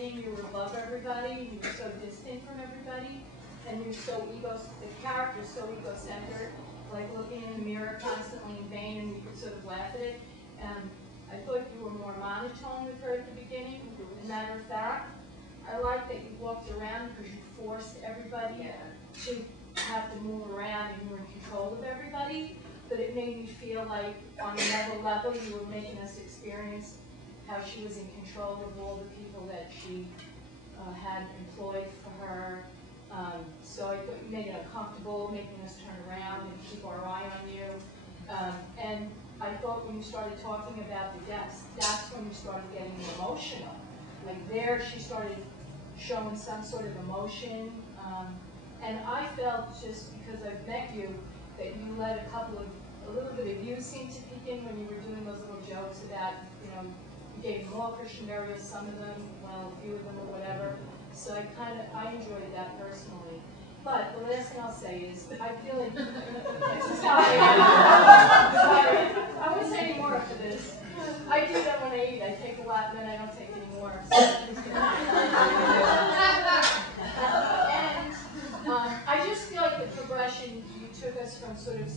beginning you were above everybody, you were so distant from everybody, and you're so the character's so egocentric, like looking in the mirror constantly in vain, and you could sort of laugh at it. I thought you were more monotone with her at the beginning. As a matter of fact, I like that you walked around because you forced everybody to have to move around and you were in control of everybody. But it made me feel like on another level you were making us experience how she was in control of all the people that she had employed for her. So I thought you made it uncomfortable, making us turn around and keep our eye on you. And I thought when you started talking about the guests, that's when you started getting emotional. Like there, she started showing some sort of emotion. And I felt, just because I've met you, that you let a little bit of you seem to peek in when you were doing those little jokes about, you gave them all Christian burials, some of them, well, a few of them or whatever. So I enjoyed that personally. But the last thing I'll say is, I feel like, sorry, I won't say any more after this. I do that when I eat. I take a lot and then I don't take any more. So I just feel like the progression, you took us from sort of,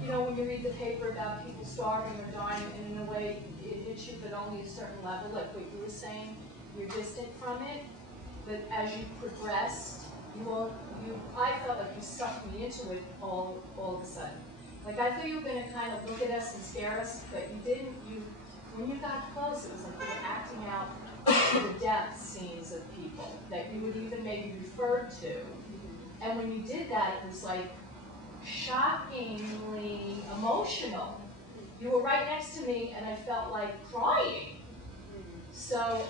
when you read the paper about people starving or dying, and in a way it hits you, but only a certain level, like what you were saying, you're distant from it. But as you progressed, I felt like you sucked me into it all of a sudden. Like I thought you were going to kind of look at us and scare us, but you didn't. When you got close, it was like you were acting out the death scenes of people that you would even maybe refer to. And when you did that, it was like shockingly emotional. You were right next to me, and I felt like crying. So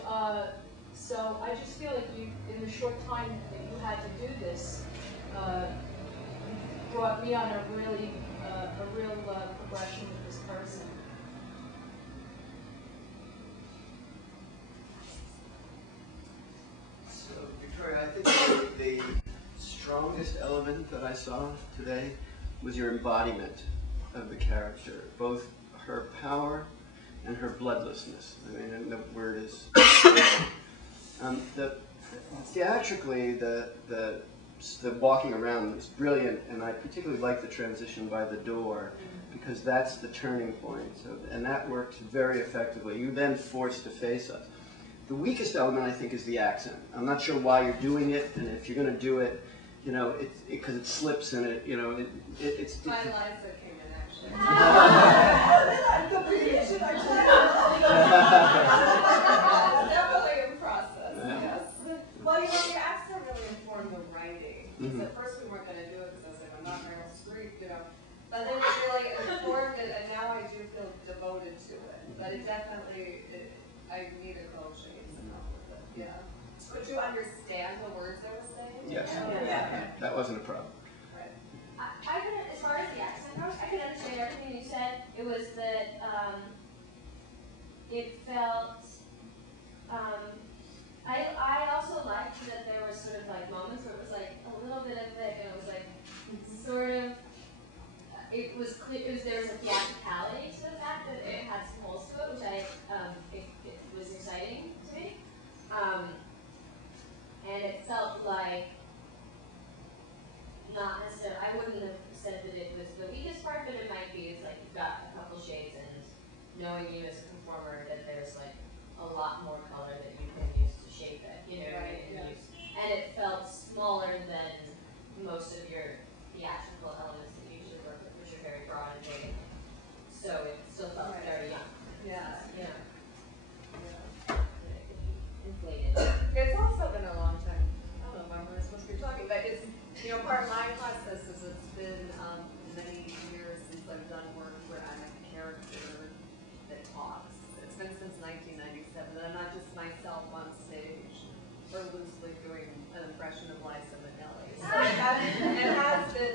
I just feel like you, in the short time that you had to do this, you brought me on a real progression with this person. So, Victoria, I think the strongest element that I saw today was your embodiment of the character, both her power and her bloodlessness. I mean, and the word is theatrically, the walking around was brilliant, and I particularly like the transition by the door, because that's the turning point, and that worked very effectively. You then forced to face us. The weakest element, I think, is the accent. I'm not sure why you're doing it, and if you're going to do it, because it slips and it's my lines that came in, actually. Definitely in process, yes. Well, your accent really informed the writing. At first we weren't going to do it because I was like, I'm not Meryl Streep, But then it really informed it, and now I do feel devoted to it. But it definitely, I needed coaching and help with it, yeah. Could you understand the words they were saying? Yes. Yeah. That wasn't a problem. Right. I could, as far as the accent goes, I could understand everything you said. It was that it felt. I also liked that there were sort of like moments where it was like a little bit of it, and it was like sort of. It was clear. There was a theatricality to the fact that it had some holes to it, which it was exciting to me. And it felt like, not necessarily, I wouldn't have said that it was the weakest part, but it might be. It's like you've got a couple shades, and knowing you as a performer, that there's like a lot more color that you can use to shape it, Right, yeah. And it felt smaller than most of your theatrical elements that you usually work with, which are very broad and big. So it still felt very young. Yeah. Inflated. It's also been a long time. I don't know if I'm supposed to be talking, but it's, part of my process is it's been many years since I've done work where I'm a character that talks. It's been since 1997, and I'm not just myself on stage or loosely doing an impression of Liza Minnelli. So it has been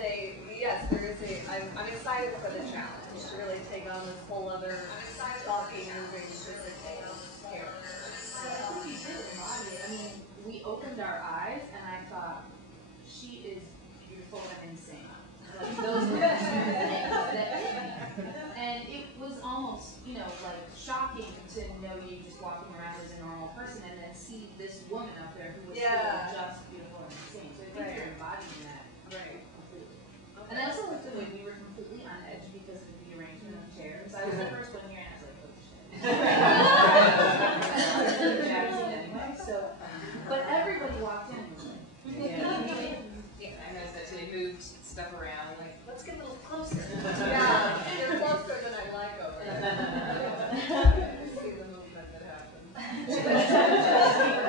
yes, there is I'm excited for the challenge to really take on this whole other talking, moving, physical character. I think you did embody it. I mean, we opened our eyes, and I thought, she is beautiful and insane. Like, those were the two things that hit me. And it was almost, like, shocking to know you just walking around as a normal person, and then see this woman up there who was Yeah. still just beautiful and insane. So I think Right. you're embodying that Right. completely. And I also looked at like we were completely on edge because of the arrangement of chairs. I was the first one here and I was like, oh shit. Anyway, so, but everybody walked in and was like, Yeah, I noticed that too. They moved stuff around, like, let's get a little closer. Yeah, you're closer than I like over there. I see the movement that happened.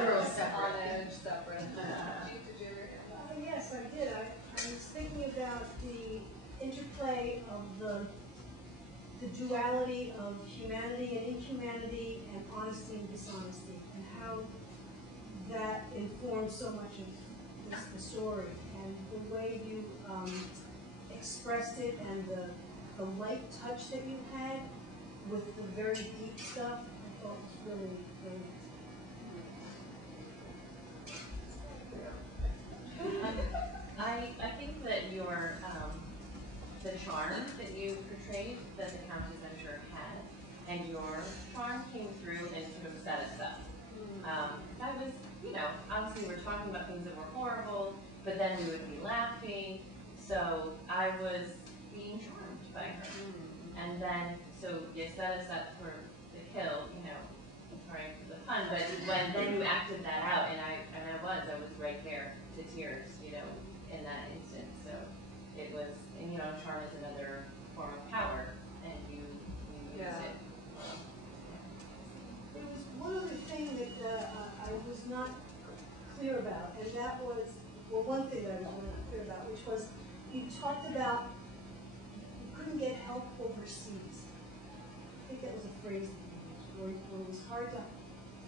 girls separate. On edge, separate. Did you ever hear that? Yes, I did. I was thinking about the interplay of the duality of humanity and inhumanity and honesty and dishonesty, and how that informs so much of the story. And the way you expressed it and the light touch that you had with the very deep stuff, I thought was really brilliant. I think that your the charm that you portrayed that the Countess I'm sure had, and your charm came through and sort of set us up. I was, obviously we're talking about things that were horrible, but then we would be laughing. So I was being charmed by her, and then so you set us up for the kill, sorry for the pun, but then you acted that out, and I was right there to tears, in that instant. So it was, and charm is another form of power, and you used Yeah. it. There was one other thing that I was not clear about, and that was, well, one thing that I was not clear about, which was you talked about you couldn't get help overseas. I think that was a phrase that you used, where it was hard to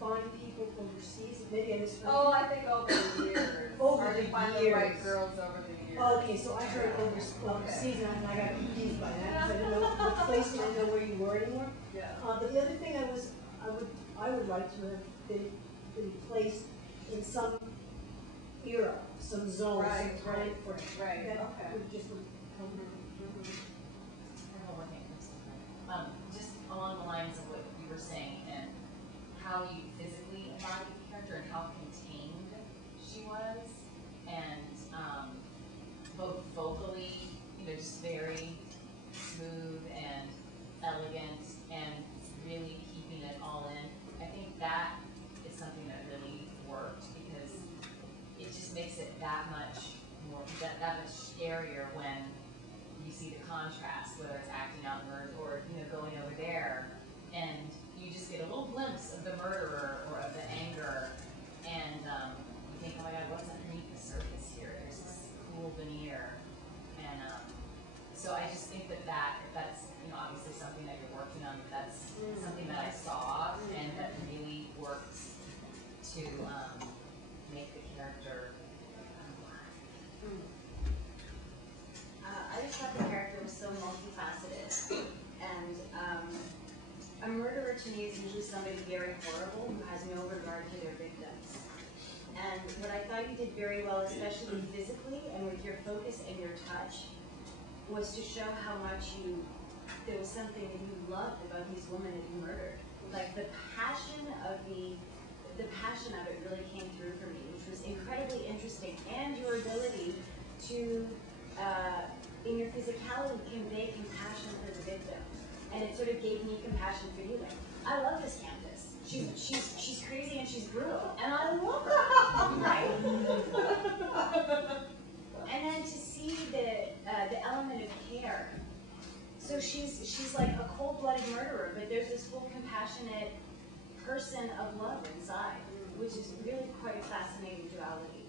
find people overseas. Maybe I misheard. Oh, I think over the years. Over Hard to the find the years. right girls over the years. Oh, okay, so I heard overseas, and I got confused by that, because I didn't know what place, and I didn't know where you were anymore. Yeah. But the other thing I would like to have been placed in some era, some zone, Right, some time frame. right, That okay. would just come. I have one thing. Just along the lines of what you were saying and how you physically embodied the character and how contained she was, and both vocally, just very smooth and elegant and really keeping it all in. I think that is something that really worked because it just makes it that much more, that much scarier when you see the contrast, whether it's acting out murder or going over there, and you just get a little glimpse of the murderer or of the anger, and you think, oh my God, what's underneath the surface here? There's this cool veneer, and so I just think that that's obviously something that you're working on. That's something that I saw and that really worked to make the character. I just thought the character was so multifaceted, and a murderer to me is usually somebody very horrible who has no regard to their victims. And what I thought you did very well, especially physically and with your focus and your touch, was to show how much there was something that you loved about these women that you murdered. Like the passion of it really came through for me, which was incredibly interesting, and your ability to in your physicality convey compassion for the victim, and it sort of gave me compassion for you. Like, I love this Countess. She's crazy and she's brutal, and I love her. Right? And then to see the element of care. So she's like a cold-blooded murderer, but there's this full compassionate person of love inside, which is really quite a fascinating duality.